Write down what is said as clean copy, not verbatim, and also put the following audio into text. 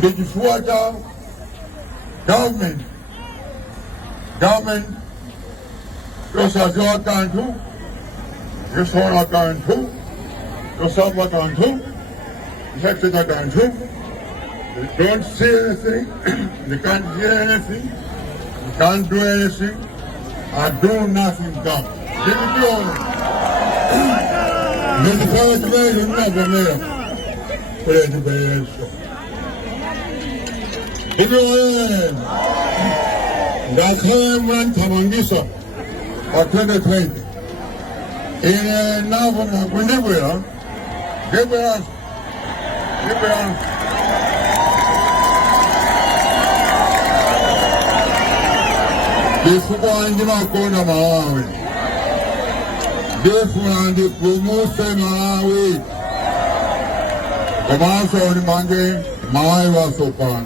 Nikifuata government yosazi wakantu yosona wakantu yosaba wakantu yosakiseka wakantu. They don't see anything, they can't hear anything, they can't do anything, I do nothing dumb. Give it to all. There's a fellow today who's never there. Put it to bed. Give it all. That's how I'm running to Mangisa or 2020. And now when they will, give it us. This one is not going to Malawi. This one is promotion Malawi. Commercial on Monday, Malawi was so far.